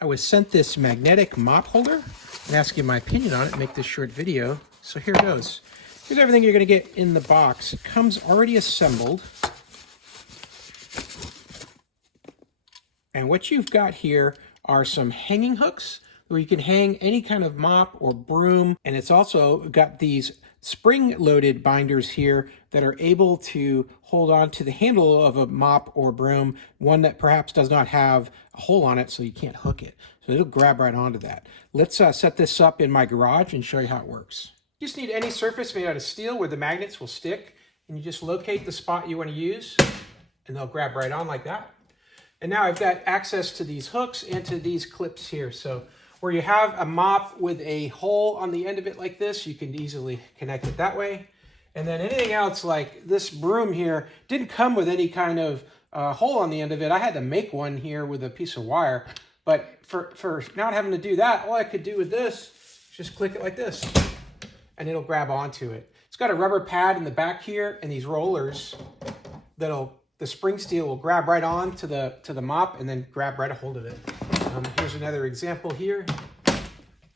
I was sent this magnetic mop holder and asking my opinion on it, make this short video. So here goes. Here's everything you're going to get in the box. It comes already assembled. And what you've got here are some hanging hooks where you can hang any kind of mop or broom. And it's also got these spring-loaded binders here that are able to hold on to the handle of a mop or broom, one that perhaps does not have a hole on it so you can't hook it. So it'll grab right onto that. Let's set this up in my garage and show you how it works. You just need any surface made out of steel where the magnets will stick, and you just locate the spot you want to use, and they'll grab right on like that. And now I've got access to these hooks and to these clips here. So where you have a mop with a hole on the end of it like this, you can easily connect it that way. And then anything else like this broom here didn't come with any kind of hole on the end of it. I had to make one here with a piece of wire. But for not having to do that, all I could do with this is just click it like this, and it'll grab onto it. It's got a rubber pad in the back here and these rollers that'll, the spring steel will grab right on to the mop and then grab right a hold of it. Here's another example here.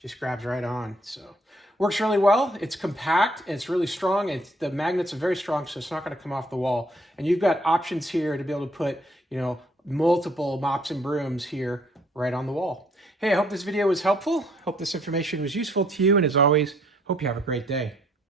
Just grabs right on. So works really well. It's compact and it's really strong. The magnets are very strong, so it's not going to come off the wall. And you've got options here to be able to put, you know, multiple mops and brooms here right on the wall. Hey, I hope this video was helpful. Hope this information was useful to you. And as always, hope you have a great day.